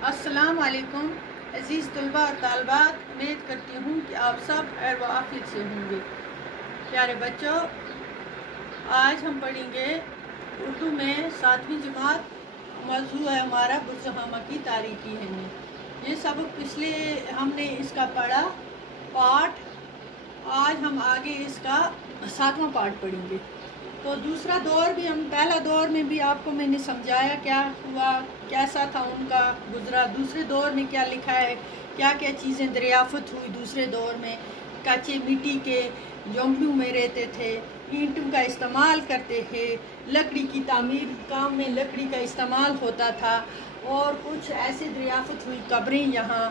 अस्सलाम वालेकुम अज़ीज़ तलबा और तालबात, उम्मीद करती हूँ कि आप सब खैर व आफियत से होंगे। प्यारे बच्चों, आज हम पढ़ेंगे उर्दू में 7वीं जमात। मौजू है हमारा बुर्ज़हामा की तारीकी है। ये सबक पिछले हमने इसका पढ़ा पाठ, आज हम आगे इसका 7वां पाठ पढ़ेंगे। तो दूसरा दौर भी हम पहला दौर में भी आपको मैंने समझाया क्या हुआ, कैसा था उनका गुजरा। दूसरे दौर में क्या लिखा है, क्या क्या चीज़ें दरियाफ़त हुई दूसरे दौर में। कच्चे मिट्टी के झोंपड़ों में रहते थे, ईंटों का इस्तेमाल करते थे, लकड़ी की तामीर काम में लकड़ी का इस्तेमाल होता था। और कुछ ऐसे दरियाफ़त हुई कब्रें, यहाँ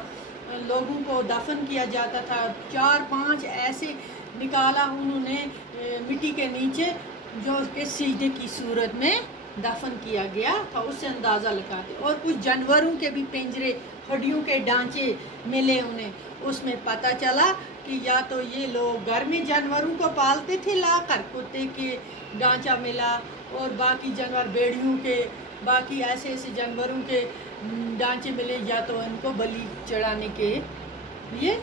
लोगों को दफन किया जाता था। 4-5 ऐसे निकाला उन्होंने मिट्टी के नीचे, जो कि सीधे की सूरत में दफन किया गया था, उससे अंदाज़ा लगाते। और कुछ जानवरों के भी पिंजरे, हड्डियों के ढांचे मिले उन्हें, उसमें पता चला कि या तो ये लोग घर में जानवरों को पालते थे, लाकर कुत्ते के ढांचा मिला, और बाकी जानवर भेड़ियों के, बाकी ऐसे ऐसे जानवरों के ढांचे मिले, या तो इनको बलि चढ़ाने के लिए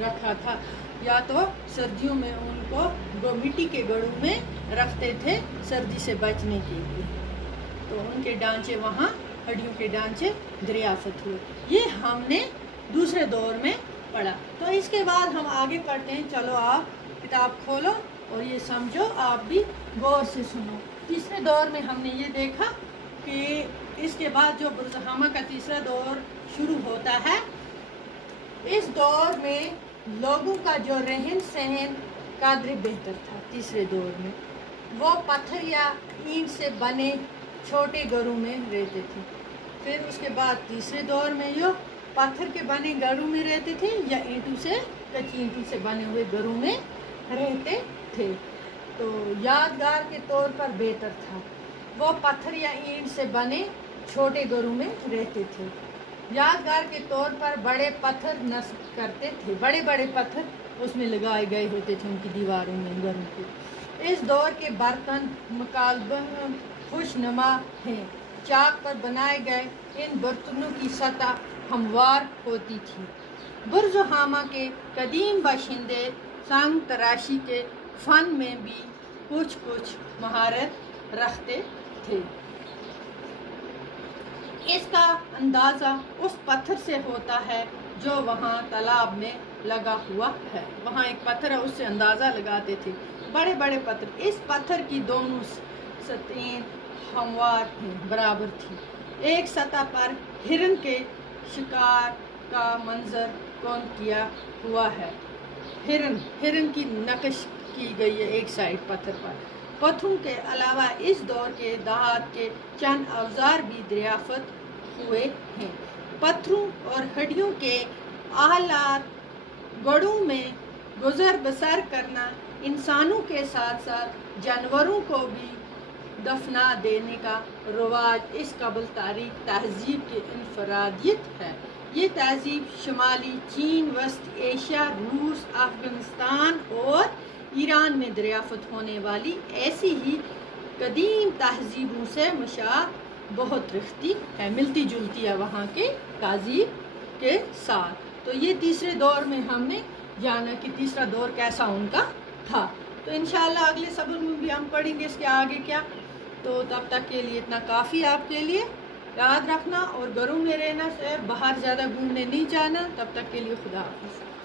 रखा था, या तो सर्दियों में उनको मिट्टी के गड़ों में रखते थे सर्दी से बचने के लिए। तो उनके ढांचे वहाँ, हड्डियों के ढांचे दरियाफ़त हुए। ये हमने दूसरे दौर में पढ़ा। तो इसके बाद हम आगे पढ़ते हैं। चलो आप किताब खोलो और ये समझो, आप भी गौर से सुनो। तीसरे दौर में हमने ये देखा कि इसके बाद जो बुर्ज़हामा का तीसरा दौर शुरू होता है, इस दौर में लोगों का जो रहन सहन कादर बेहतर था। तीसरे दौर में वो पत्थर या ईंट से बने छोटे घरों में रहते थे। फिर उसके बाद तीसरे दौर में जो पत्थर के बने घरों में रहते थे, या ईंटों से, कच्ची ईंटों से बने हुए घरों में रहते थे। तो यादगार के तौर पर बेहतर था, वो पत्थर या ईंट से बने छोटे घरों में रहते थे। यादगार के तौर पर बड़े पत्थर नस्ब करते थे, बड़े बड़े पत्थर उसमें लगाए गए होते थे उनकी दीवारों में, घरों के। इस दौर के बर्तन मुकालबन खुशनुमा हैं। चाक पर बनाए गए इन बर्तनों की सतह हमवार होती थी। बुर्ज़हामा के कदीम बाशिंदे संग तराशी के फन में भी कुछ कुछ महारत रखते थे। इसका अंदाज़ा उस पत्थर से होता है जो वहाँ तालाब में लगा हुआ है। वहाँ एक पत्थर है, उससे अंदाज़ा लगाते थे। बड़े बड़े पत्थर, इस पत्थर की दोनों सतहें हमवार हैं, बराबर थी। एक सतह पर हिरन के शिकार का मंजर कौन किया हुआ है। हिरन की नक्श की गई है एक साइड पत्थर पर। पत्थरों के अलावा इस दौर के दहात के चंद औजार भी दरियाफ़त हुए हैं। पत्थरों और हड्डियों के आलात गढ़ों में गुजर बसर करना, इंसानों के साथ साथ जानवरों को भी दफना देने का रवाज इस कबल तारीख तहजीब की इनफरादियत है। ये तहजीब शुमाली चीन, वस्त एशिया, रूस, अफगानिस्तान और ईरान में दरियाफ़त होने वाली ऐसी ही कदीम तहजीबों से बहुत रखती है, मिलती जुलती है वहाँ के तहजीब के साथ। तो ये तीसरे दौर में हमने जाना कि तीसरा दौर कैसा उनका था। तो इंशाअल्लाह अगले सबक में भी हम पढ़ेंगे इसके आगे क्या। तो तब तक के लिए इतना काफ़ी आपके लिए। याद रखना और घरों में रहना से बाहर ज़्यादा घूमने नहीं जाना। तब तक के लिए खुदा हाफ़िज़।